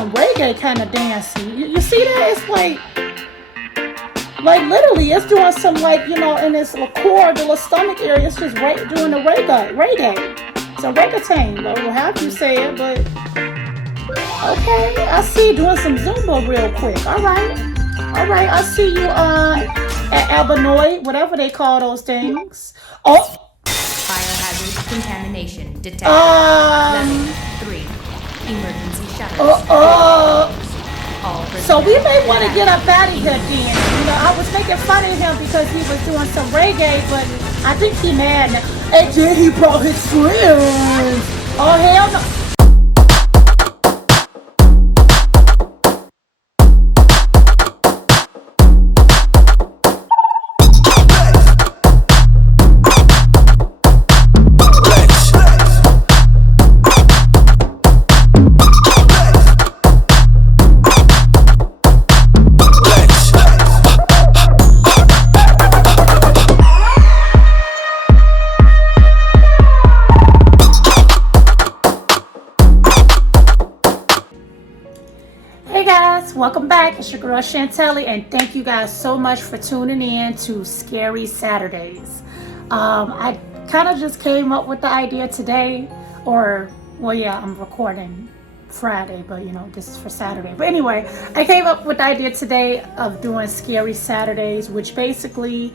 some reggae kind of dancing. You see that? It's like literally, it's doing some like, you know, in this little core, the little stomach area. It's just doing the reggae. It's a reggaeton, or however you say it. But okay, I see you doing some Zumba real quick. All right. I see you at Albanoid, whatever they call those things. Oh. Fire hazard contamination detected. Level 3. Emergency shutters. So we may want to get up out of here then. You know, I was making fun of him because he was doing some reggae, but I think he mad now. And then he brought his friends. Oh, hell no. Welcome back. It's your girl Chantelli, and thank you guys so much for tuning in to Scary Saturdays. I kind of just came up with the idea today, I'm recording Friday, but you know, this is for Saturday. But anyway, I came up with the idea today of doing Scary Saturdays, which basically,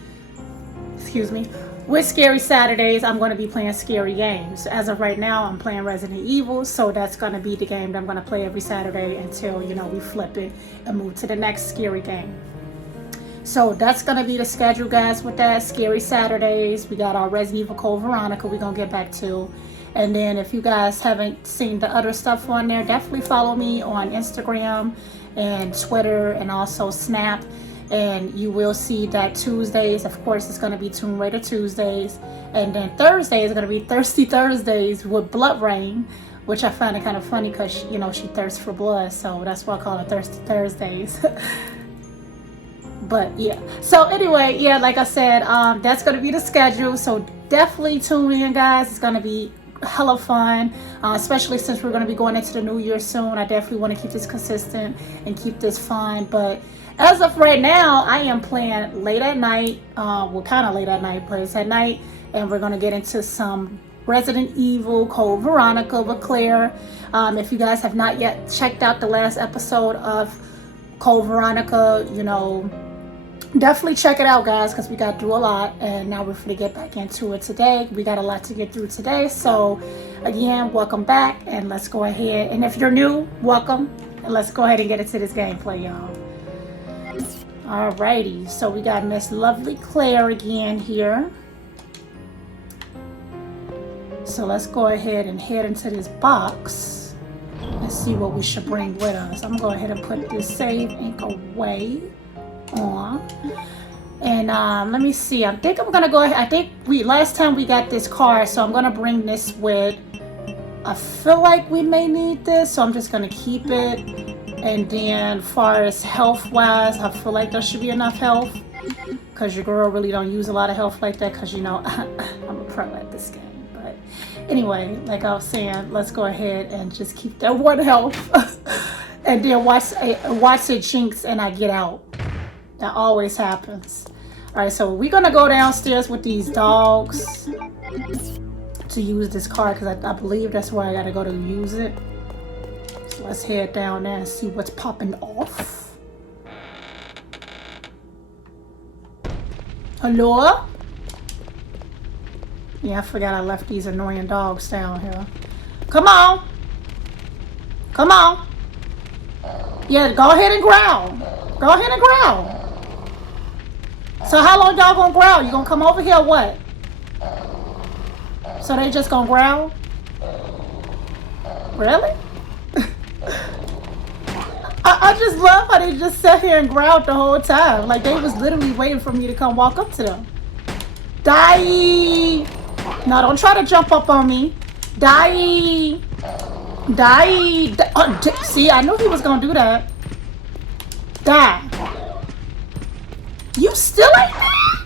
with Scary Saturdays, I'm going to be playing scary games. As of right now, I'm playing Resident Evil, so that's going to be the game that I'm going to play every Saturday until, you know, we flip it and move to the next scary game. So that's going to be the schedule, guys, with that. Scary Saturdays. We got our Resident Evil Code Veronica we're going to get back to. And then if you guys haven't seen the other stuff on there, definitely follow me on Instagram and Twitter and also Snap. And you will see that Tuesdays, of course, it's going to be Tomb Raider Tuesdays. And then Thursdays are going to be Thirsty Thursdays with Blood Rain, which I find it kind of funny because, you know, she thirsts for blood. So that's why I call it Thirsty Thursdays. But yeah. So anyway, yeah, like I said, that's going to be the schedule. So definitely tune in, guys. It's going to be hella fun, especially since we're going to be going into the new year soon. I definitely want to keep this consistent and keep this fun. But as of right now, I am playing late at night. Kind of late at night, but it's at night. And we're going to get into some Resident Evil Code Veronica with Claire. If you guys have not yet checked out the last episode of Code Veronica, you know, definitely check it out, guys, because we got through a lot. And now we're going to get back into it today. We got a lot to get through today. So, again, welcome back. And let's go ahead. And if you're new, welcome. And let's go ahead and get into this gameplay, y'all. Alrighty, so we got Miss Lovely Claire again here. So let's go ahead and head into this box and see what we should bring with us. I'm gonna go ahead and put this save ink away on. And let me see. I think I'm gonna go ahead. I think last time we got this card, so I'm gonna bring this with. I feel like we may need this, so I'm just gonna keep it. And then far as health wise, I feel like there should be enough health, because your girl really don't use a lot of health like that, because you know I'm a pro at this game. But anyway, like I was saying, let's go ahead and just keep that one health and then watch it jinx and I get out. That always happens. All right, so we're gonna go downstairs with these dogs to use this card, because I believe that's where I gotta go to use it. Let's head down there and see what's popping off. Hello? Yeah, I forgot I left these annoying dogs down here. Come on. Come on. Yeah, go ahead and growl. Go ahead and growl. So how long y'all gonna growl? You gonna come over here or what? So they just gonna growl? Really? I just love how they just sat here and growled the whole time. Like they was literally waiting for me to come walk up to them. Die! No, don't try to jump up on me. Die! Die! See, I knew he was gonna do that. Die! You still ain't there?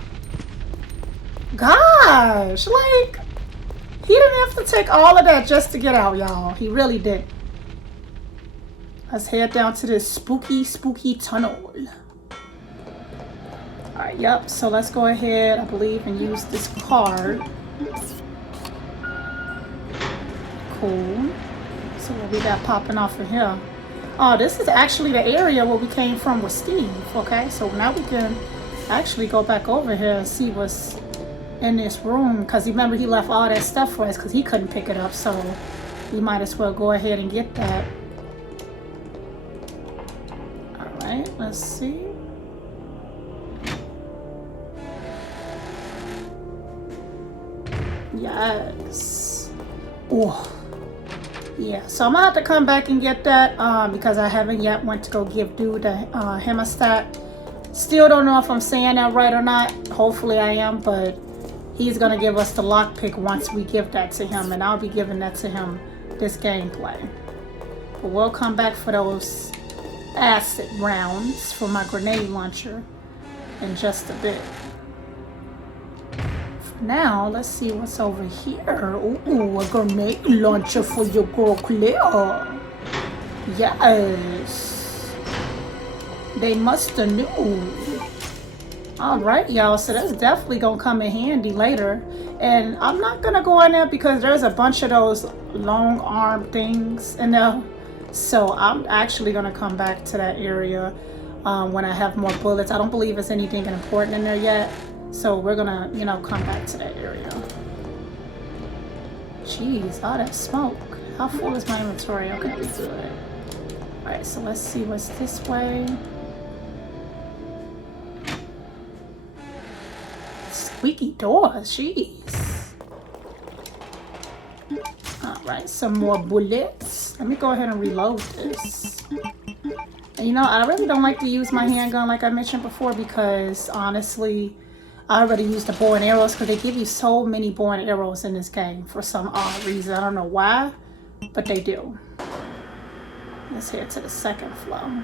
Gosh, like he didn't have to take all of that just to get out, y'all. He really did. Let's head down to this spooky tunnel. Alright, yep. So let's go ahead, I believe, and use this card. Cool. So what we got popping off of here? Oh, this is actually the area where we came from with Steve. Okay, so now we can actually go back over here and see what's in this room. Because remember, he left all that stuff for us because he couldn't pick it up. So we might as well go ahead and get that. Alright, let's see. Yes. Oh. Yeah, so I'm gonna have to come back and get that because I haven't yet went to go give dude the hemostat. Still don't know if I'm saying that right or not. Hopefully I am, but he's gonna give us the lockpick once we give that to him, and I'll be giving that to him this gameplay. But we'll come back for those acid rounds for my grenade launcher in just a bit. Now, let's see what's over here. Ooh, a grenade launcher for your girl Claire. Yes. They must have knew. Alright, y'all. So that's definitely going to come in handy later. And I'm not going to go in there because there's a bunch of those long arm things in there. So I'm actually going to come back to that area when I have more bullets. I don't believe there's anything important in there yet. So we're gonna, you know, come back to that area. Jeez, all that smoke. How full is my inventory? Okay, we good. Alright, so let's see what's this way. Squeaky doors, jeez. Alright, some more bullets. Let me go ahead and reload this. And you know, I really don't like to use my handgun like I mentioned before because honestly, I already used the bow and arrows because they give you so many bow and arrows in this game for some odd reason. I don't know why, but they do. Let's head to the second floor.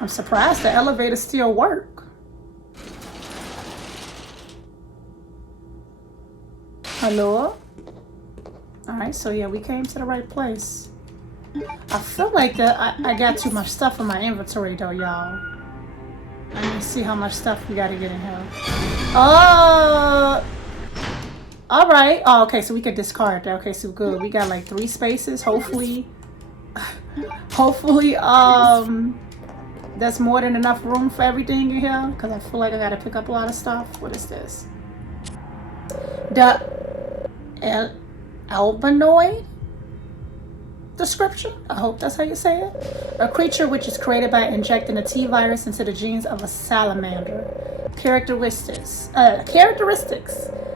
I'm surprised the elevators still work. Hello? Alright, so yeah, we came to the right place. I feel like that I got too much stuff in my inventory though, y'all. Let me see how much stuff we gotta get in here. Alright. Oh, okay, so we could discard that. Okay, so good. We got like 3 spaces. Hopefully, that's more than enough room for everything in here. Because I feel like I gotta pick up a lot of stuff. What is this? The albinoid description? I hope that's how you say it. A creature which is created by injecting a T-virus into the genes of a salamander. Characteristics.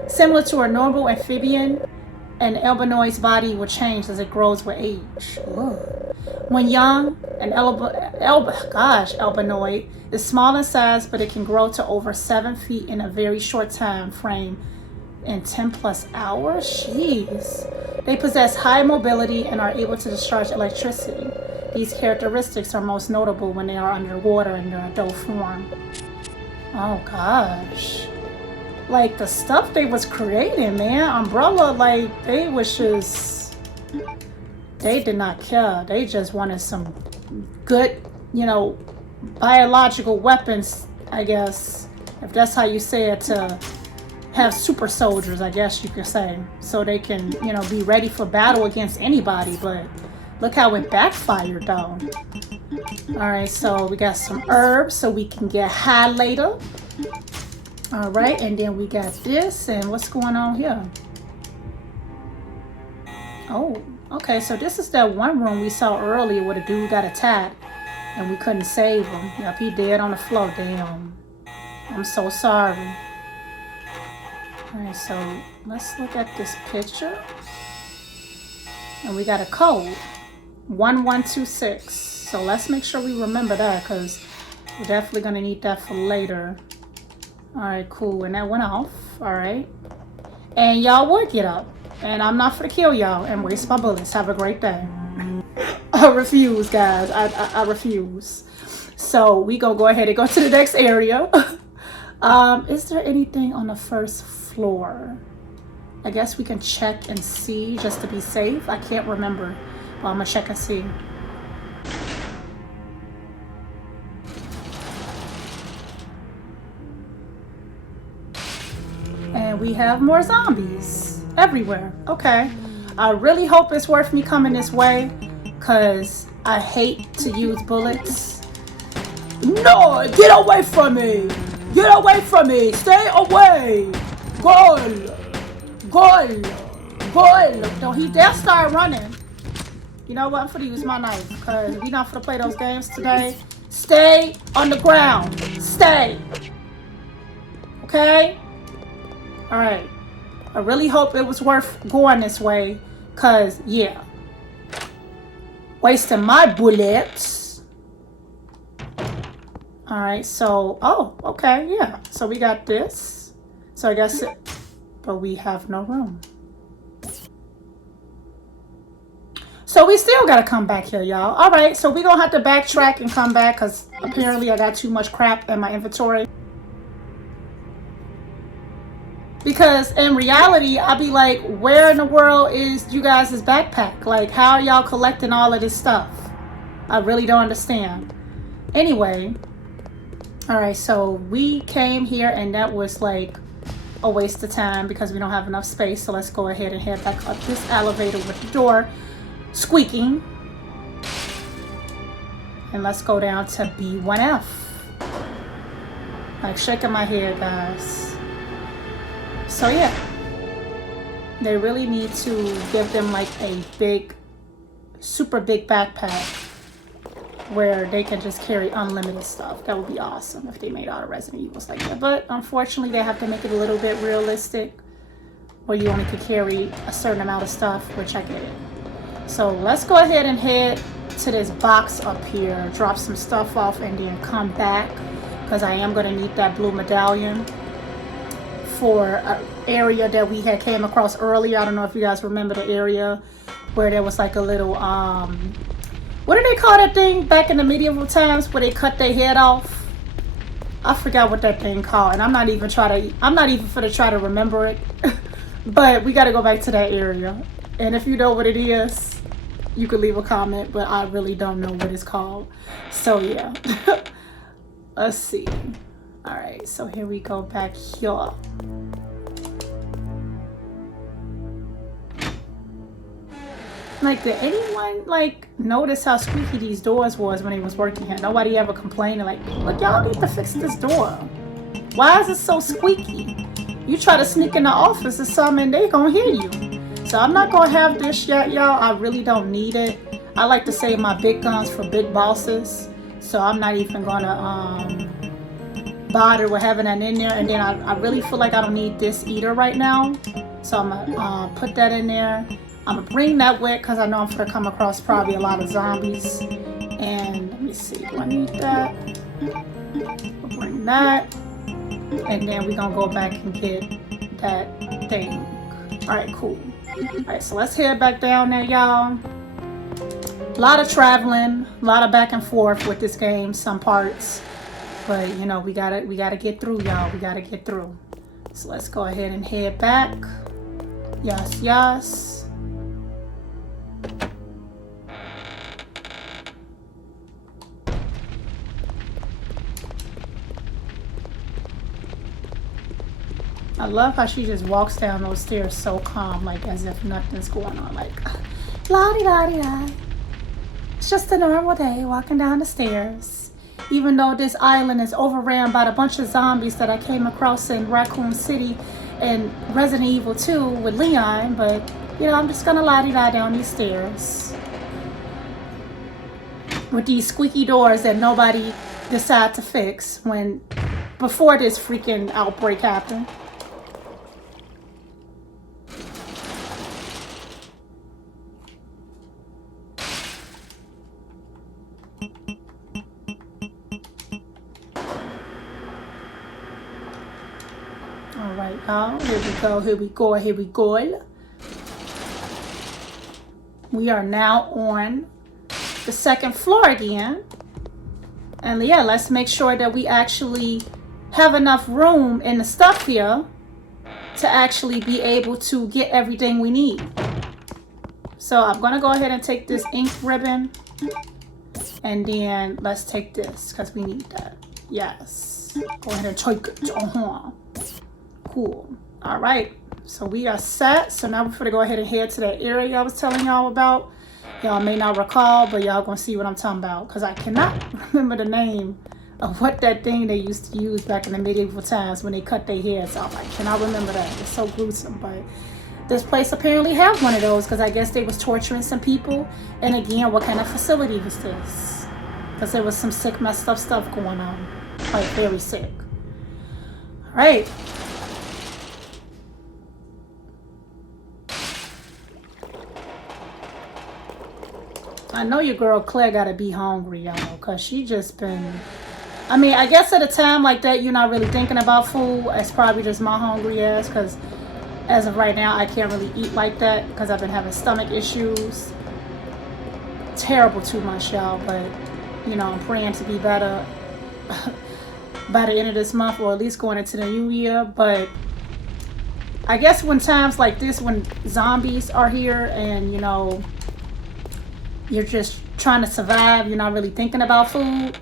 Similar to a normal amphibian, an albinoid's body will change as it grows with age. Ooh. When young, an albinoid is small in size, but it can grow to over 7 feet in a very short time frame in 10 plus hours? Jeez. They possess high mobility and are able to discharge electricity. These characteristics are most notable when they are underwater in their adult form. Oh gosh. Like the stuff they was creating, man. Umbrella, like they was just... They did not care. They just wanted some good, you know, biological weapons, I guess. If that's how you say it, to have super soldiers, I guess you could say, so they can, you know, be ready for battle against anybody. But look how it backfired though. All right, so we got some herbs so we can get high later. All right, and then we got this, and what's going on here? Oh, okay, so this is that one room we saw earlier where the dude got attacked and we couldn't save him. Yep, he dead on the floor. Damn, I'm so sorry. Alright, so let's look at this picture. And we got a code. 1126. So let's make sure we remember that because we're definitely going to need that for later. Alright, cool. And that went off. Alright. And y'all would get up. And I'm not for to kill y'all and waste my bullets. Have a great day. I refuse, guys. I refuse. So we gonna go ahead and go to the next area. Is there anything on the first floor? I guess we can check and see just to be safe. I can't remember. Well, I'm gonna check and see. And we have more zombies everywhere. Okay. I really hope it's worth me coming this way, because I hate to use bullets. No! Get away from me! Get away from me! Stay away! Goal! Goal! Goal! Don't he dare start running. You know what? I'm gonna use my knife, because we're not gonna play those games today. Stay on the ground. Stay. Okay? Alright. I really hope it was worth going this way, because, yeah. Wasting my bullets. Alright, so, oh, okay, yeah. So we got this. So I guess, but we have no room. So we still gotta come back here, y'all. Alright, so we're gonna have to backtrack and come back, because apparently I got too much crap in my inventory. Because in reality, I'll be like, where in the world is you guys' backpack? Like, how are y'all collecting all of this stuff? I really don't understand. Anyway, all right, so we came here and that was like a waste of time because we don't have enough space. So let's go ahead and head back up this elevator with the door squeaking. And let's go down to B1F. Like, shaking my head, guys. So yeah, they really need to give them like a big, super big backpack where they can just carry unlimited stuff. That would be awesome if they made all the Resident Evils like that. But unfortunately, they have to make it a little bit realistic where you only could carry a certain amount of stuff, which I get it. So let's go ahead and head to this box up here, drop some stuff off, and then come back because I am going to need that blue medallion for an area that we had came across earlier. I don't know if you guys remember the area where there was like a little what do they call that thing back in the medieval times where they cut their head off? I forgot what that thing called, and I'm not even gonna try to remember it. But we got to go back to that area, and if you know what it is, you could leave a comment, but I really don't know what it's called. So yeah. Let's see. All right, so here we go back here. Like, did anyone like notice how squeaky these doors was when he was working here? Nobody ever complaining like, look, y'all need to fix this door. Why is it so squeaky? You try to sneak in the office or something, they gonna hear you. So I'm not gonna have this yet, y'all. I really don't need it. I like to save my big guns for big bosses. So I'm not even gonna bother with having that in there. And then I really feel like I don't need this either right now. So I'm gonna put that in there. I'm gonna bring that with because I know I'm gonna come across probably a lot of zombies. And let me see, do I need that? We'll bring that. And then we're gonna go back and get that thing. All right, cool. All right, so let's head back down there, y'all. A lot of traveling, a lot of back and forth with this game, some parts. But you know, we gotta get through, y'all. We gotta get through. So let's go ahead and head back. Yes, yes. I love how she just walks down those stairs so calm, like as if nothing's going on. Like, la-di-da-di-da. It's just a normal day walking down the stairs. Even though this island is overran by a bunch of zombies that I came across in Raccoon City and Resident Evil 2 with Leon. But, you know, I'm just gonna la-di-da down these stairs. With these squeaky doors that nobody decided to fix before this freaking outbreak happened. Alright, y'all. Here we go, here we go, here we go. We are now on the second floor again. And yeah, let's make sure that we actually have enough room in the stuff here to actually be able to get everything we need. So I'm gonna go ahead and take this ink ribbon, and then let's take this because we need that. Yes. Go ahead and take it. Cool. All right. So we are set. So now we're going to go ahead and head to that area I was telling y'all about. Y'all may not recall, but y'all gonna see what I'm talking about because I cannot remember the name of what that thing they used to use back in the medieval times when they cut their heads off. I cannot remember that. It's so gruesome, but this place apparently had one of those because I guess they was torturing some people. And again, what kind of facility was this? Because there was some sick, messed up stuff going on. Like very sick. All right. I know your girl Claire gotta be hungry, y'all, because she just been... I mean, I guess at a time like that, you're not really thinking about food. It's probably just my hungry ass, because as of right now, I can't really eat like that, because I've been having stomach issues. Terrible too much, y'all, but, you know, I'm praying to be better by the end of this month, or at least going into the new year. But I guess when times like this, when zombies are here and, you know, you're just trying to survive, you're not really thinking about food.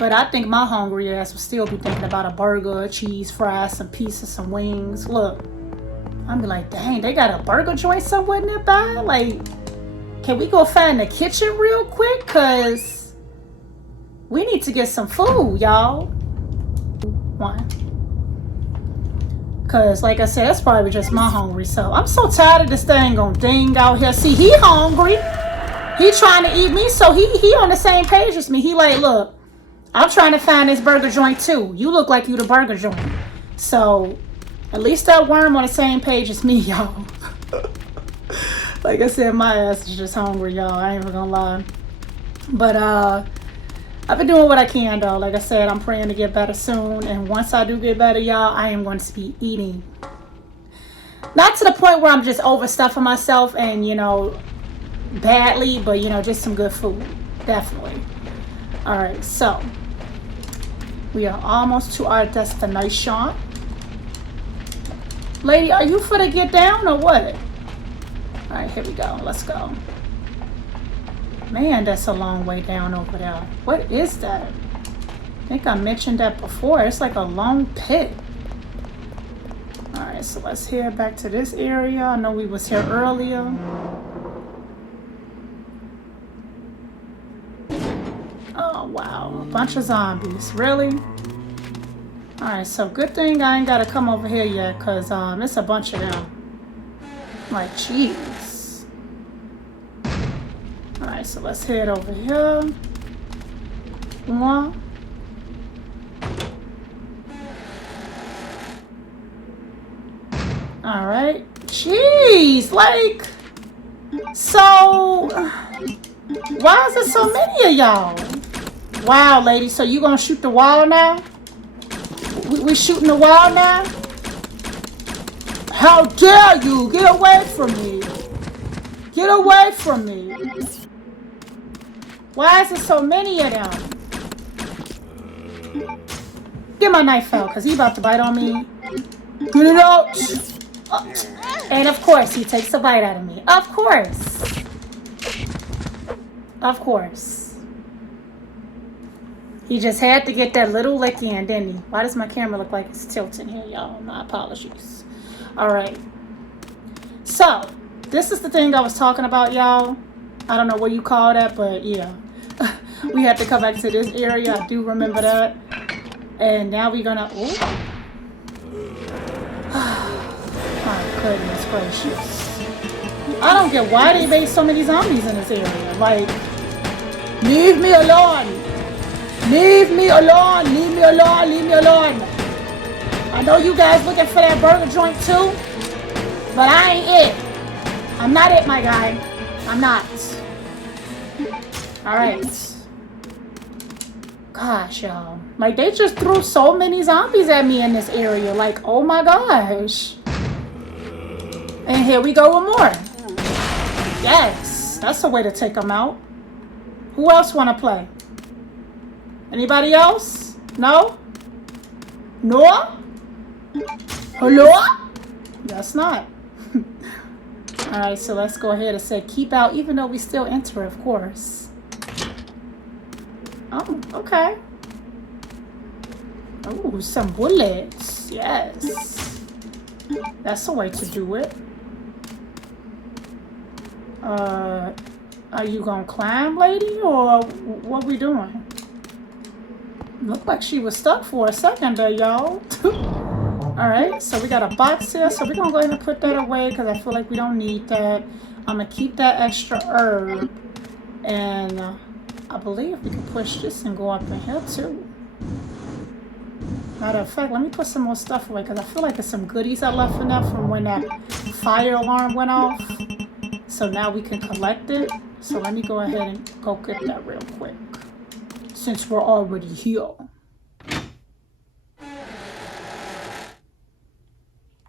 But I think my hungry ass will still be thinking about a burger, cheese, fries, some pizza, some wings. Look, I'm be like, dang, they got a burger joint somewhere nearby? Like, can we go find the kitchen real quick? Because we need to get some food, y'all. One. Because, like I said, it's probably just my hungry self. I'm so tired of this thing on ding out here. See, he hungry. He trying to eat me, so he on the same page as me. He like, look, I'm trying to find this burger joint too. You look like you the burger joint. So, at least that worm on the same page as me, y'all. Like I said, my ass is just hungry, y'all. I ain't even gonna lie. But, I've been doing what I can, though. Like I said, I'm praying to get better soon. And once I do get better, y'all, I am going to be eating. Not to the point where I'm just overstuffing myself and, you know, badly, but you know, just some good food. Definitely. All right, so we are almost to our destination. Lady, are you for to get down or what? All right, here we go. Let's go. Man, that's a long way down over there. What is that? I think I mentioned that before. It's like a long pit. All right, so let's head back to this area. I know we was here earlier. Oh, wow. A bunch of zombies. Really? Alright, so good thing I ain't got to come over here yet, because it's a bunch of them. Like, jeez. Alright, so let's head over here. One. Alright. Jeez, like... So... Why is there so many of y'all? Wow, lady. So you gonna shoot the wall now? We shooting the wall now? How dare you? Get away from me. Get away from me. Why is there so many of them? Get my knife out, because he about to bite on me. Get it out. And of course, he takes a bite out of me. Of course. Of course. He just had to get that little lick in, didn't he? Why does my camera look like it's tilting here, y'all? My apologies. Alright. So, this is the thing I was talking about, y'all. I don't know what you call that, but yeah. We had to come back to this area. I do remember that. And now we're gonna... Oh. My goodness gracious. I don't get why they made so many zombies in this area. Like... Leave me alone. Leave me alone. Leave me alone. Leave me alone. I know you guys looking for that burger joint too, but I ain't it. I'm not it, my guy. I'm not. Alright. Gosh, y'all. Like, they just threw so many zombies at me in this area. Like, oh my gosh. And here we go with more. Yes. That's a way to take them out. Who else want to play? Anybody else? No? No? Hello? Guess not. Alright, so let's go ahead and say keep out, even though we still enter, of course. Oh, okay. Oh, some bullets. Yes. That's the way to do it. Are you gonna climb, lady, or what we doing? Looked like she was stuck for a second there, y'all. Alright, so we got a box here, so we're gonna go ahead and put that away because I feel like we don't need that. I'm gonna keep that extra herb. And I believe we can push this and go up in here too. Matter of fact, let me put some more stuff away because I feel like there's some goodies I left in there from when that fire alarm went off. So now we can collect it. So let me go ahead and go get that real quick, since we're already here.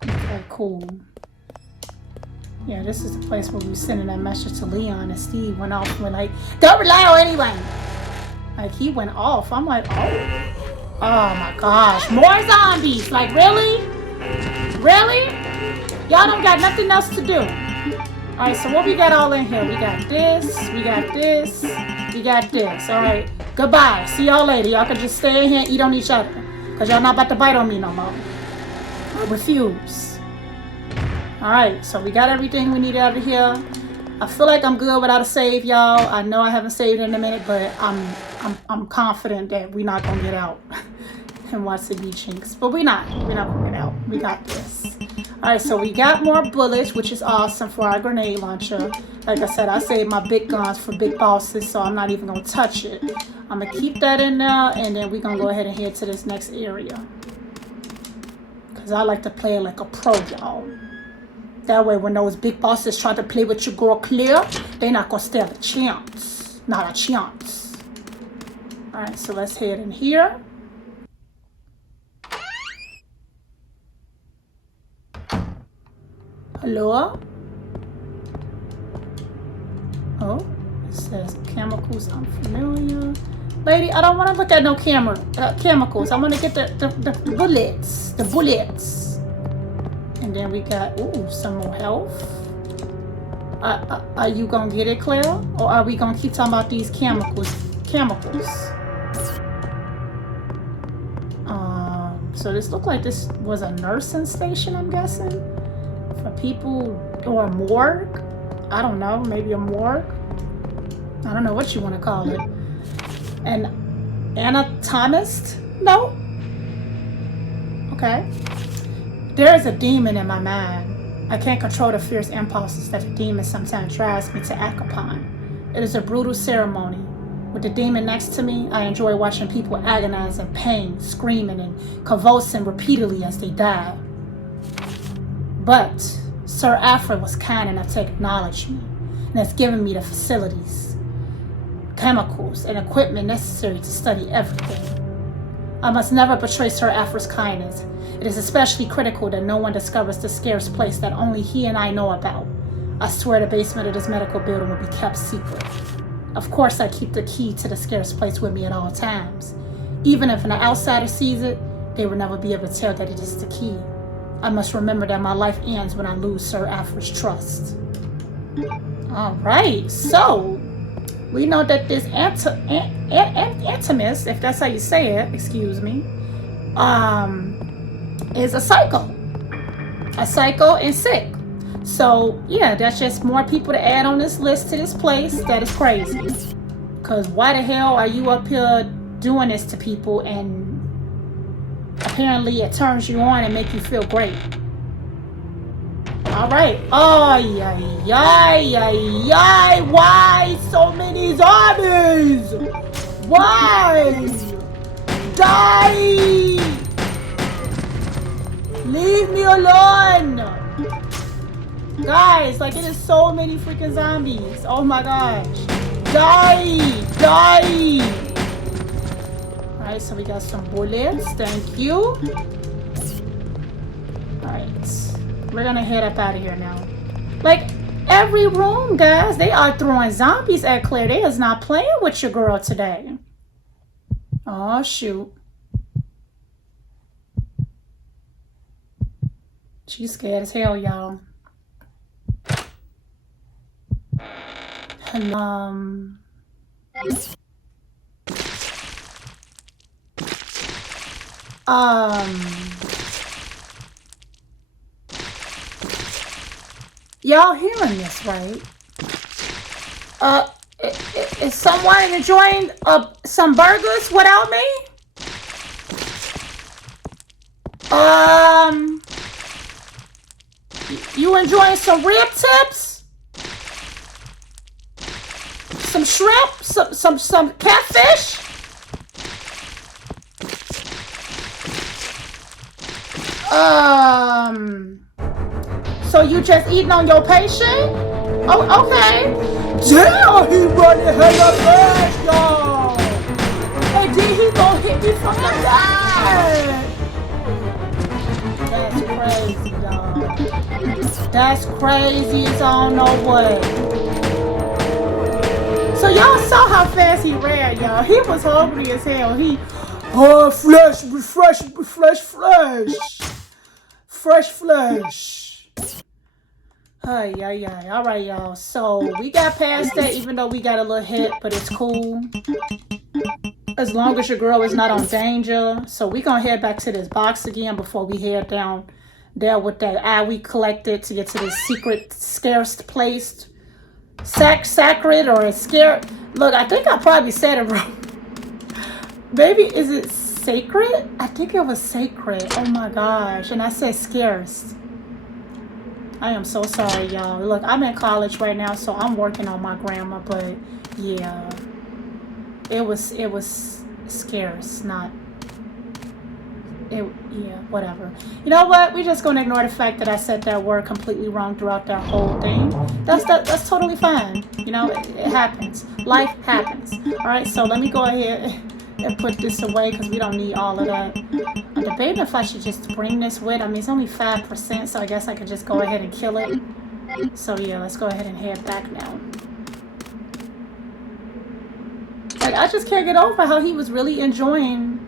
Okay, cool. Yeah, this is the place where we were sending that message to Leon, and Steve went off and went like, don't rely on anyone. Like, he went off. I'm like, oh. Oh my gosh. More zombies. Like, really? Really? Y'all don't got nothing else to do. Alright, so what we got all in here? We got this. We got this. We got this. Alright. Goodbye. See y'all later. Y'all can just stay in here and eat on each other. Because y'all not about to bite on me no more. I refuse. Alright, so we got everything we need out of here. I feel like I'm good without a save, y'all. I know I haven't saved in a minute, but I'm confident that we're not gonna get out and watch the chinks. But we're not gonna get out. We got this. Alright, so we got more bullets, which is awesome for our grenade launcher. Like I said, I saved my big guns for big bosses, so I'm not even gonna touch it. I'm gonna keep that in there, and then we're gonna go ahead and head to this next area. Cause I like to play like a pro, y'all. That way, when those big bosses try to play with your girl Claire, they're not gonna stand a chance. Not a chance. Alright, so let's head in here. Hello? Oh, it says chemicals unfamiliar. Lady, I don't want to look at no chemicals. I want to get the bullets. The bullets. And then we got, ooh, some more health. Are you gonna get it, Claire? Or are we gonna keep talking about these chemicals? So this looked like this was a nursing station, I'm guessing. For people, or a morgue. I don't know, maybe a morgue. I don't know what you want to call it. An anatomist? No. Okay. There is a demon in my mind. I can't control the fierce impulses that the demon sometimes drives me to act upon. It is a brutal ceremony. With the demon next to me, I enjoy watching people agonize in pain, screaming and convulsing repeatedly as they die. But Sir Alfred was kind enough to acknowledge me and has given me the facilities, chemicals, and equipment necessary to study everything. I must never betray Sir Alfred's kindness. It is especially critical that no one discovers the scarce place that only he and I know about. I swear the basement of this medical building will be kept secret. Of course, I keep the key to the scarce place with me at all times. Even if an outsider sees it, they will never be able to tell that it is the key. I must remember that my life ends when I lose Sir Alfred's trust. Alright, so we know that this anatomist, if that's how you say it, excuse me, is a psycho and sick. So yeah, that's just more people to add on this list to this place. That is crazy. Because why the hell are you up here doing this to people, and apparently it turns you on and make you feel great. All right. Oh, yeah. Why so many zombies? Why? Die! Leave me alone! Guys, like, it is so many freaking zombies. Oh my gosh. Die! Alright, so we got some bullets. Thank you. Alright. We're gonna head up out of here now. Like, every room, guys, they are throwing zombies at Claire. They is not playing with your girl today. Oh, shoot. She's scared as hell, y'all. Y'all hearing this, right? Is someone enjoying some burgers without me? You enjoying some rib tips? Some shrimp? Some catfish? So you just eating on your patient? Oh, okay. Damn, he running hella fast, y'all. And then he gonna hit me from the side. That's crazy, y'all. That's crazy as I don't know what. So y'all saw how fast he ran, y'all. He was hungry as hell. Fresh flesh. Ay. All right, y'all. So we got past that, even though we got a little hit, but it's cool. As long as your girl is not on danger. So we gonna head back to this box again before we head down there with that eye we collected to get to this secret, scarce place. Sacred or scared. Look, I think I probably said it wrong. Maybe, is it sacred? I think it was sacred. Oh my gosh. And I said scarce. I am so sorry, y'all. Look, I'm in college right now, so I'm working on my grammar, but yeah. It was scarce, not yeah, whatever. You know what? We're just gonna ignore the fact that I said that word completely wrong throughout that whole thing. That's totally fine. You know, it happens. Life happens. Alright, so let me go ahead and put this away because we don't need all of that. I'm debating if I should just bring this with. I mean, it's only 5%, so I guess I could just go ahead and kill it. So yeah, let's go ahead and head back now. Like, I just can't get over how he was really enjoying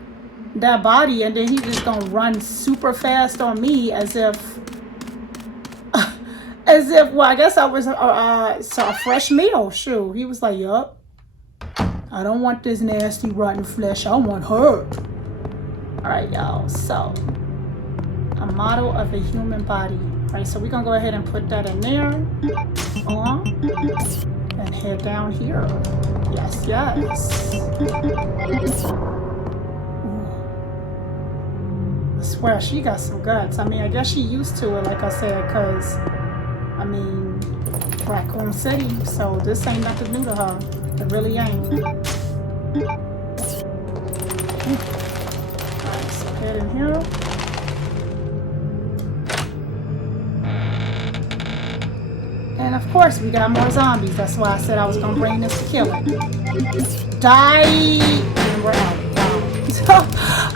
that body, and then he just gonna run super fast on me as if well, I guess I was a fresh meal. Shoot, he was like, yup, I don't want this nasty rotten flesh, I want her. All right, y'all, so a model of a human body. All right, so we're gonna go ahead and put that in there and head down here. Yes. I swear, she got some guts. I mean, I guess she used to it, like I said, because, I mean, Raccoon City, so this ain't nothing new to her. It really ain't. Alright, so head in here. And of course, we got more zombies. That's why I said I was going to bring this to kill it. Die! And we're out.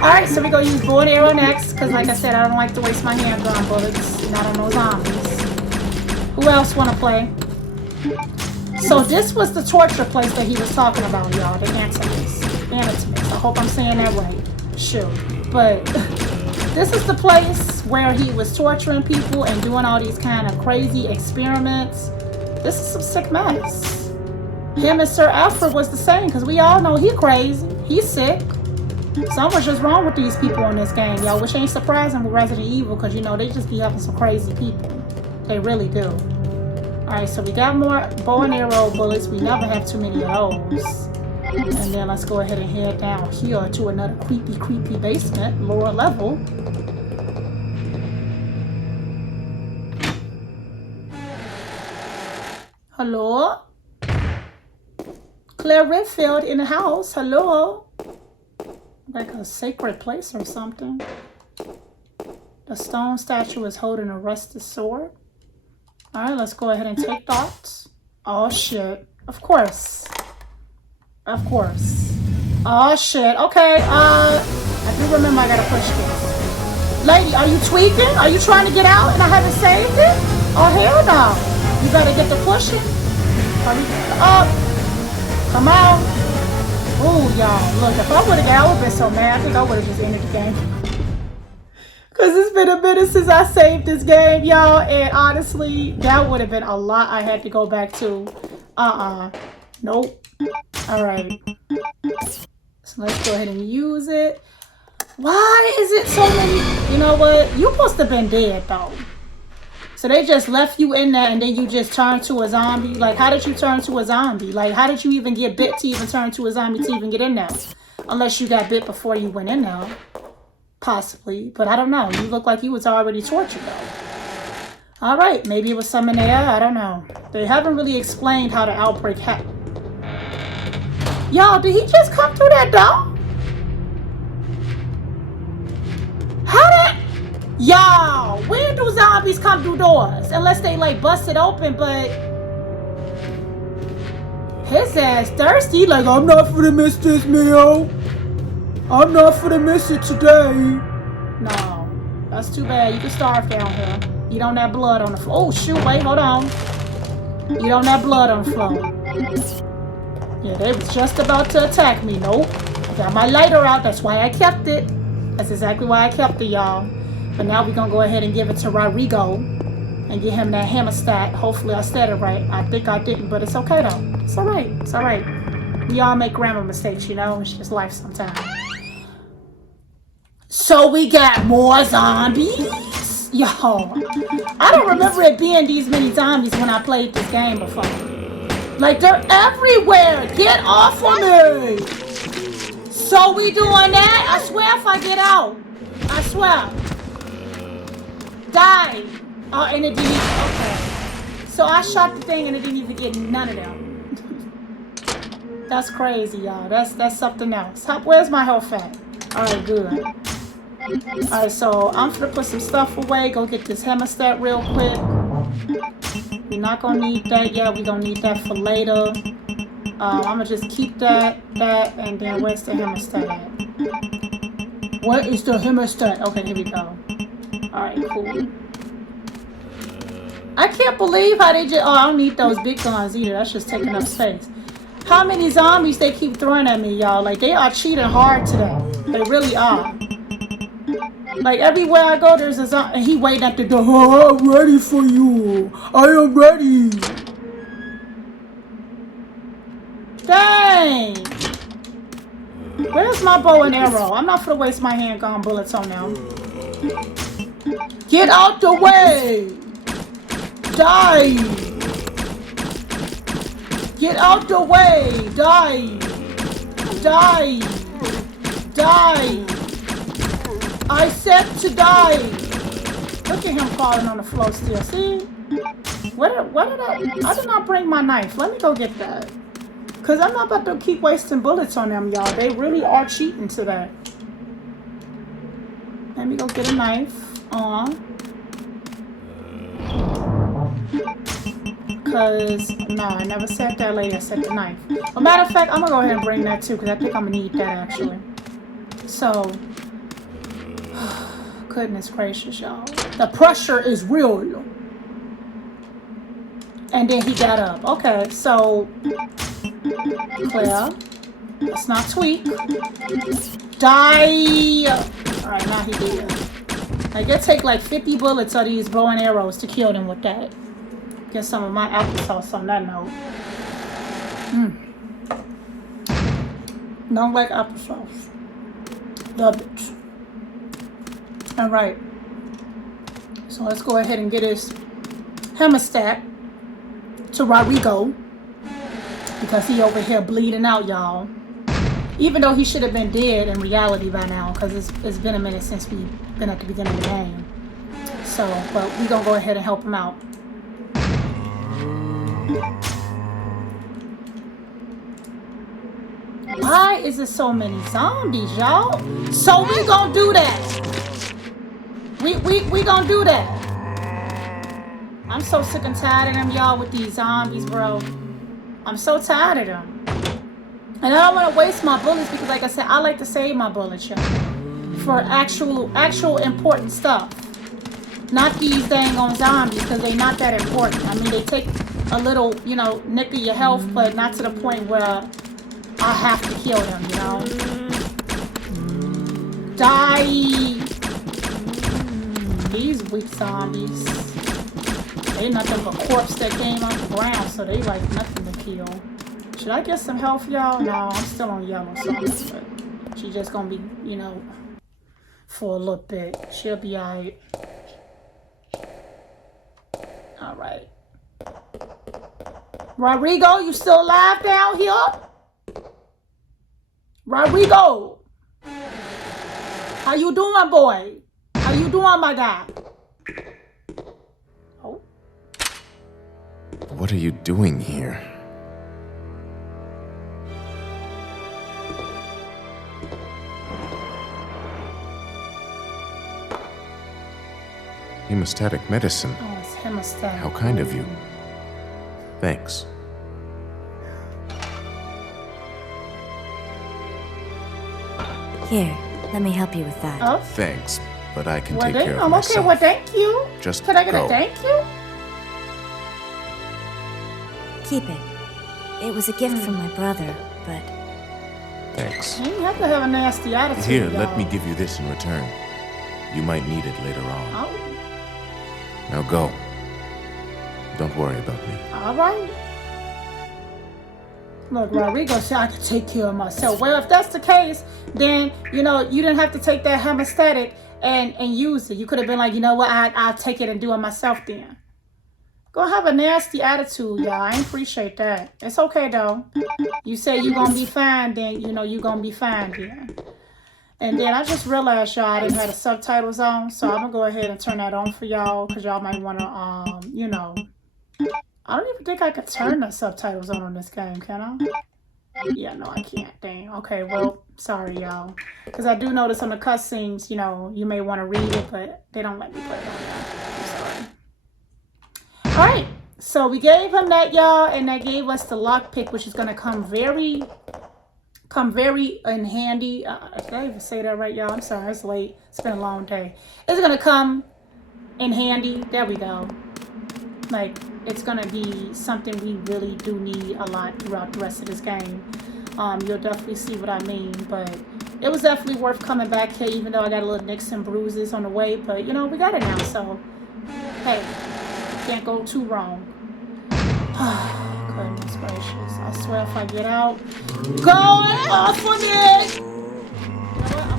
Alright, so we're going to use bow and arrow next, because like I said, I don't like to waste my handgun bullets, not on those zombies. Who else want to play? So this was the torture place that he was talking about, y'all, the Antimus. I hope I'm saying that right. Sure. But this is the place where he was torturing people and doing all these kind of crazy experiments. This is some sick mess. Him and Sir Alfred was the same, because we all know he crazy. He's sick. Something's just wrong with these people in this game, y'all, which ain't surprising with Resident Evil, because, you know, they just be having some crazy people. They really do. Alright, so we got more bow and arrow bullets. We never have too many of those. And then let's go ahead and head down here to another creepy basement, lower level. Hello? Claire Redfield in the house. Hello? Like a sacred place or something. The stone statue is holding a rusted sword. Alright, let's go ahead and take thoughts. Oh shit. Of course. Oh shit. Okay, I do remember I gotta push this. Lady, are you tweaking? Are you trying to get out and I haven't saved it? Oh hell no. You better get the pushing. Up. Come on. Ooh, y'all. Look, if I would've got, I would've been so mad. I think I would've just ended the game. Because it's been a minute since I saved this game, y'all. And honestly, that would have been a lot I had to go back to. Nope. Alright. So let's go ahead and use it. Why is it so many? You know what? You must have been dead, though. So they just left you in there and then you just turned to a zombie? Like, how did you turn to a zombie? Like, how did you even get bit to even turn to a zombie to even get in there? Unless you got bit before you went in there. Possibly. But I don't know. You look like you was already tortured, though. Alright, maybe it was some in there. I don't know. They haven't really explained how the outbreak happened. Y'all, did he just come through that door? How did... Y'all, where do zombies come through doors? Unless they, like, bust it open, but... His ass thirsty. Like, I'm not finna miss this meal. I'm not finna miss it today. No, that's too bad. You can starve down here. Eat on that blood on the floor. Oh, shoot, wait, hold on. Eat on that blood on the floor. Yeah, they was just about to attack me. Nope. I got my lighter out. That's why I kept it. That's exactly why I kept it, y'all. But now we're going to go ahead and give it to Rodrigo and get him that hammer stat. Hopefully I said it right. I think I didn't, but it's okay, though. It's all right. It's all right. We all make grammar mistakes, you know? It's just life sometimes. So we got more zombies? Yo, I don't remember it being these many zombies when I played this game before. Like, they're everywhere. Get off of me. So we doing that? I swear if I get out. I swear. Die. Oh, and it didn't even... Okay. So I shot the thing and it didn't even get none of them. That's crazy, y'all. That's something else. Where's my health at? Alright, good. Alright, so I'm gonna put some stuff away. Go get this hemostat real quick. We're not gonna need that yet. We're gonna need that for later. I'm gonna just keep that, and then where's the hemostat at? What is the hemostat? Okay, here we go. Alright, cool. I can't believe how they just... Oh, I don't need those big guns either. That's just taking up space. How many zombies they keep throwing at me, y'all? Like, they are cheating hard today. They really are. Like, everywhere I go, there's a zombie. And he waiting at the door. Oh, I'm ready for you. I am ready. Dang. Where's my bow and arrow? I'm not gonna waste my handgun bullets on them. Get out the way. Die. Get out the way. Die. Die. Die. I said to die. Look at him falling on the floor still. See? What did I did not bring my knife. Let me go get that. Because I'm not about to keep wasting bullets on them, y'all. They really are cheating today. Let me go get a knife. Because, no, I never said that lady. I said the knife. As a matter of fact, I'm going to go ahead and bring that too. Because I think I'm going to need that, actually. So... Goodness gracious, y'all. The pressure is real. And then he got up. Okay, so... Clear. Let's not tweak. Die! Alright, now he did. I gotta take like 50 bullets of these bow and arrows to kill them with that. Get some of my applesauce on that note. Don't like applesauce. Love it. Alright. So let's go ahead and get his hemostat to Rodrigo. Because he over here bleeding out, y'all. Even though he should have been dead in reality by now. Because it's been a minute since we've been at the beginning of the game. So, but we're going to go ahead and help him out. Why is there so many zombies, y'all? So we gonna do that. We gonna do that. I'm so sick and tired of them, y'all, with these zombies, bro. I'm so tired of them. And I don't want to waste my bullets because, like I said, I like to save my bullets, y'all, for actual important stuff. Not these dang on zombies, because they're not that important. I mean, they take a little, you know, nick of your health, but not to the point where I have to kill them, you know? Die! These weak zombies. They nothing but corpse that came off the ground, so they like nothing to kill. Should I get some health, y'all? No, I'm still on yellow, so I'm good. She's just gonna be, you know, for a little bit. She'll be alright. Alright. Rodrigo, you still alive down here? Rodrigo! How you doing, boy? How you doing, my guy? Oh. What are you doing here? Hemostatic medicine. Oh, it's hemostatic. How kind of you. Thanks. Here, let me help you with that. Oh. Thanks, but I can Well, take care of I'm myself. okay. Well, thank you. Just Can I get go. a thank you? Keep it. It was a gift from my brother, but Thanks. You have to have a nasty attitude. Here, y'all. let me give you this in return. You might need it later on. Oh, Now go. Don't worry about me. all right. Look, Rodrigo said I could take care of myself. Well, if that's the case, then, you know, you didn't have to take that hemostatic and use it. You could have been like, you know what, I'll take it and do it myself then. Go have a nasty attitude, y'all. I ain't appreciate that. It's okay, though. You say you're going to be fine, then, you know, you're going to be fine then. And then I just realized, y'all, I didn't have the subtitles on. So I'm going to go ahead and turn that on for y'all. Because y'all might want to, you know. I don't even think I could turn the subtitles on this game, can I? Yeah, no, I can't. Dang. Okay, well, sorry, y'all. Because I do notice on the cutscenes, you know, you may want to read it, but they don't let me put it on there. I'm sorry. All right, so we gave him that, y'all, and that gave us the lockpick, which is going to come very in handy. Did I even say that right, y'all? I'm sorry, it's late. It's been a long day. It's going to come in handy. There we go. Like, it's going to be something we really do need a lot throughout the rest of this game. You'll definitely see what I mean, but it was definitely worth coming back here, even though I got a little nicks and bruises on the way, but, you know, we got it now, so, hey, can't go too wrong. Goodness gracious. I swear if I get out, going off on it! You know what?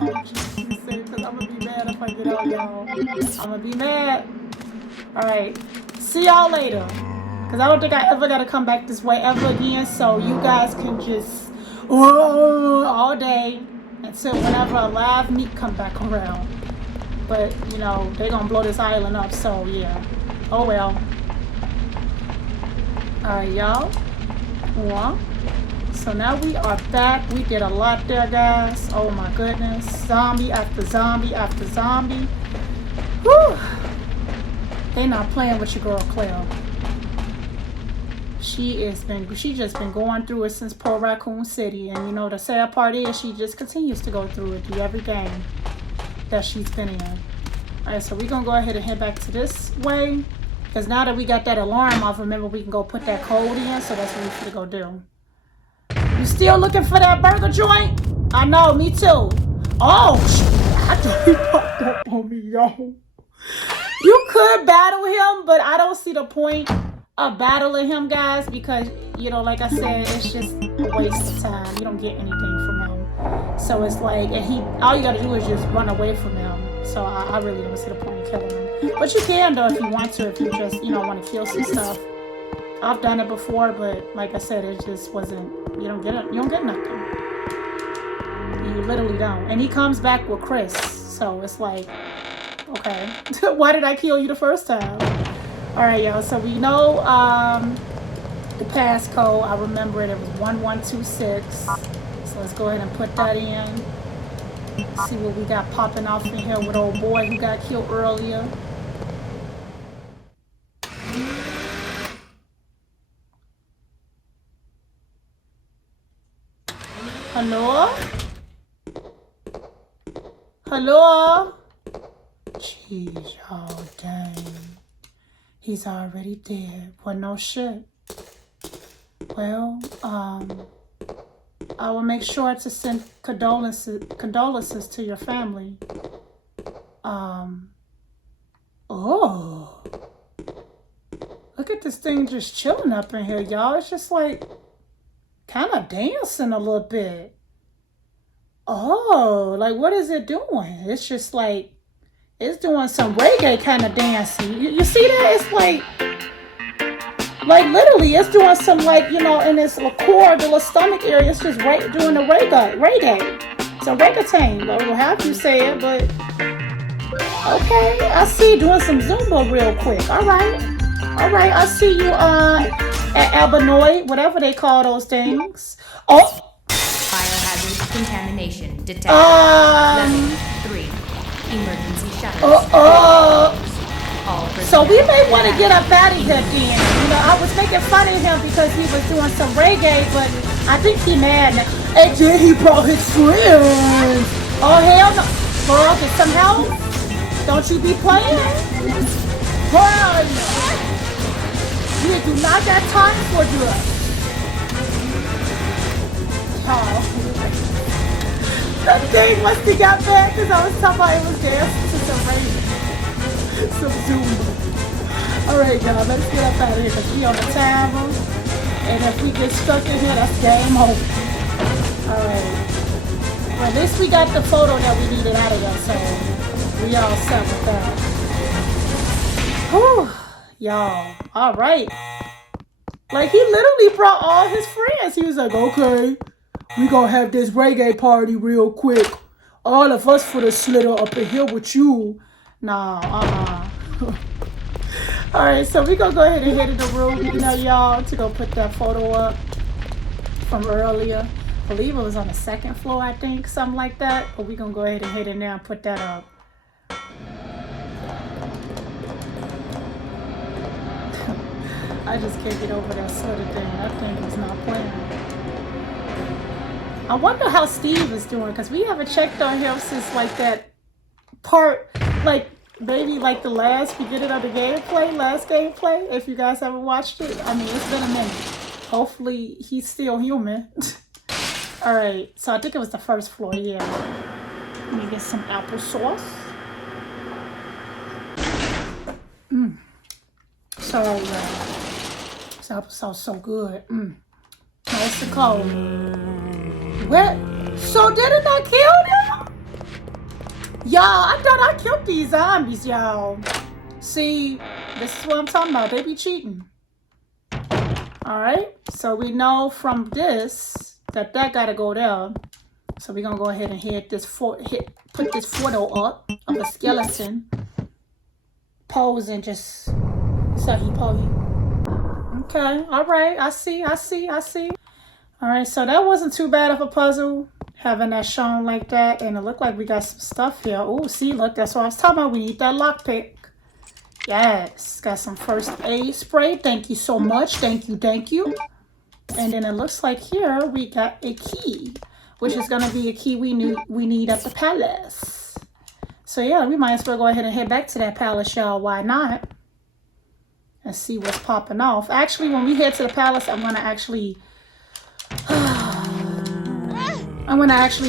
I'm going to just because I'm going to be mad if I get out, y'all. I'm going to be mad. Alright. See y'all later. Because I don't think I ever got to come back this way ever again. So you guys can just all day until whenever a live meat come back around. But, you know, they're going to blow this island up. So, yeah. Oh, well. Alright, y'all. Well, so now we are back. We did a lot there, guys. Oh, my goodness. Zombie after zombie after zombie. Whew. They not playing with your girl Claire. She just been going through it since Poor Raccoon City, and you know the sad part is she just continues to go through it through every game that she's been in. All right, so we're gonna go ahead and head back to this way because now that we got that alarm off, remember we can go put that code in, so that's what we should go do. You still looking for that burger joint? I know, me too. Oh, I thought he popped up on me, yo. You could battle him, but I don't see the point of battling him, guys, because, you know, like I said, it's just a waste of time. You don't get anything from him. So it's like, and all you gotta do is just run away from him. So I really don't see the point of killing him. But you can, though, if you want to, if you just, you know, want to kill some stuff. I've done it before, but like I said, it just wasn't, you don't get nothing. You literally don't. And he comes back with Chris. So it's like, okay, why did I kill you the first time? All right, y'all, so we know the passcode. I remember it was 1126. So let's go ahead and put that in. See what we got popping off in here with old boy who got killed earlier. Hello? Hello? Jeez, y'all, dang. He's already dead. Well, no shit. Well, I will make sure to send condolences to your family. Oh. Look look at this thing just chilling up in here, y'all. It's just like kind of dancing a little bit. Oh, like what is it doing? It's just like it's doing some reggae kind of dancing. You see that? It's like literally, it's doing some like, you know, in its core, the little stomach area. It's just doing the reggae. It's a reggaeton, or however you say it, but okay. I see you doing some Zumba real quick. All right. I see you at Albanoid, whatever they call those things. Oh. Fire hazard contamination detected. Level 3. Emergency shutters. So we may want to get up out of here then. You know, I was making fun of him because he was doing some reggae, but I think he mad now. And then he brought his friends. Oh hell no. Girl, get some help. Don't you be playing. Hell no. You do not got time for drugs. Oh. That thing must have got bad because I was talking about it was dancing to some reggae. Some Zumba. Alright, y'all, let's get up out of here because we on the timer. And if we get stuck in here, that's game over. Alright. Well, at least we got the photo that we needed out of there, so we all set with that. Whew. Y'all. Alright. Like, he literally brought all his friends. He was like, okay, we gonna have this reggae party real quick. All of us for the slitter up in here with you. Nah, Alright, so we gonna go ahead and head in the room, you know, y'all, to go put that photo up from earlier. I believe it was on the 2nd floor, I think, something like that. But we gonna go ahead and head in there and put that up. I just can't get over that sort of thing. That thing is not playing. I wonder how Steve is doing, because we haven't checked on him since like that part, like maybe like the last beginning of the last gameplay, if you guys haven't watched it. I mean, it's been a minute. Hopefully he's still human. All right, so I think it was the 1st floor. Yeah, let me get some applesauce. So this applesauce so good. Nice and cold. What? So did it not kill them? Y'all, I thought I killed these zombies, y'all. See, this is what I'm talking about. They be cheating. Alright, so we know from this that gotta go there. So we're gonna go ahead and put this photo up of a skeleton. Pose and just so he pose. Okay, alright, I see. Alright, so that wasn't too bad of a puzzle. Having that shown like that, and it looked like we got some stuff here. Oh, see, look, that's what I was talking about. We need that lockpick. Yes, got some first aid spray. Thank you so much. Thank you. And then it looks like here we got a key, which is gonna be a key we need at the palace. So yeah, we might as well go ahead and head back to that palace, y'all. Why not? And see what's popping off. Actually, when we head to the palace, I'm gonna actually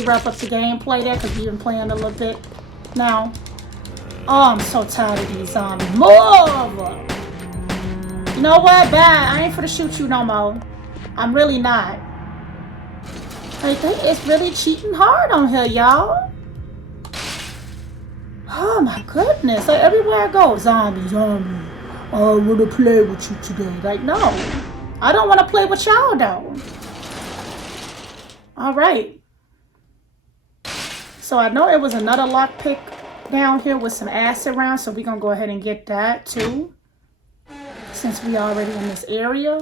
wrap up the gameplay there because we've been playing a little bit now. Oh, I'm so tired of these zombies. Move! You know what? Bye. I ain't finna shoot you no more. I'm really not. Like, it's really cheating hard on here, y'all. Oh my goodness. Like, everywhere I go, zombie. I wanna play with you today. Like, no. I don't wanna play with y'all though. Alright. So I know it was another lockpick down here with some acid rounds, so we're gonna go ahead and get that too, since we already in this area.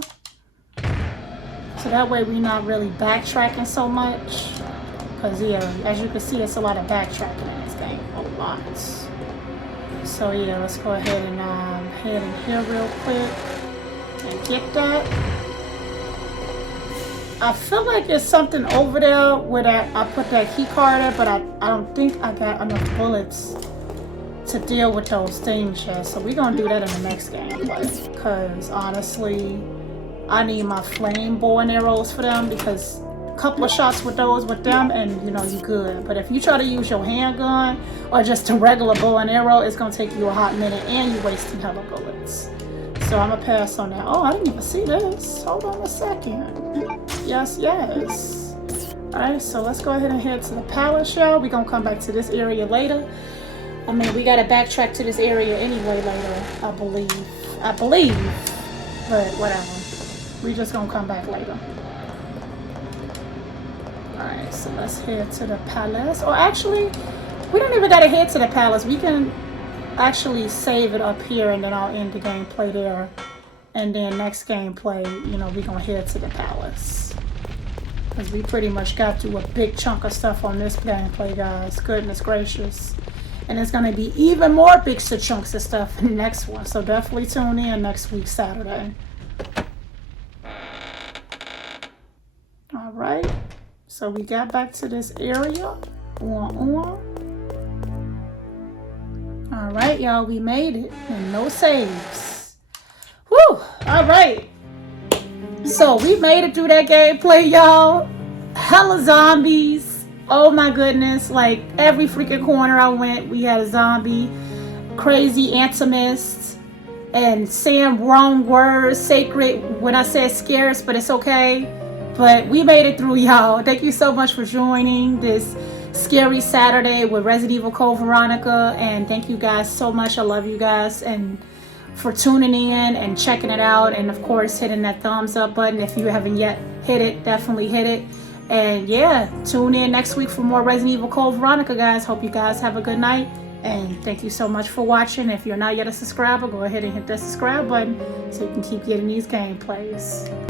So that way we're not really backtracking so much. Because yeah, as you can see, it's a lot of backtracking in this game. A lot. So yeah, let's go ahead and head in here real quick and get that. I feel like there's something over there where I put that key card at, but I don't think I got enough bullets to deal with those things yet. So we're gonna do that in the next gameplay. Because honestly, I need my flame bow and arrows for them, because a couple of shots with those with them and you know you good. But if you try to use your handgun or just a regular bow and arrow, it's gonna take you a hot minute and you're wasting hella bullets. So I'm gonna pass on that. Oh, I didn't even see this. Hold on a second. Yes, yes. Alright, so let's go ahead and head to the palace, y'all. We're gonna come back to this area later. I mean, we gotta backtrack to this area anyway later, I believe. But whatever. We just gonna come back later. Alright, so let's head to the palace. Or actually, we don't even gotta head to the palace. We can actually save it up here and then I'll end the gameplay there. And then next gameplay, you know, we gonna head to the palace. Because we pretty much got through a big chunk of stuff on this gameplay, guys. Goodness gracious. And it's gonna be even more big chunks of stuff in the next one. So definitely tune in next week, Saturday. Alright. So we got back to this area. Alright, y'all, we made it. And no saves. Whew! Alright. So we made it through that gameplay, y'all. Hella zombies. Oh my goodness. Like every freaking corner I went, we had a zombie. Crazy antimist. And saying wrong words. Sacred when I said scarce, but it's okay. But we made it through, y'all. Thank you so much for joining this Scary Saturday with Resident Evil Code Veronica. And thank you guys so much. I love you guys. And for tuning in and checking it out. And of course, hitting that thumbs up button. If you haven't yet hit it, definitely hit it. And yeah, tune in next week for more Resident Evil Code Veronica, guys. Hope you guys have a good night. And thank you so much for watching. If you're not yet a subscriber, go ahead and hit that subscribe button so you can keep getting these gameplays.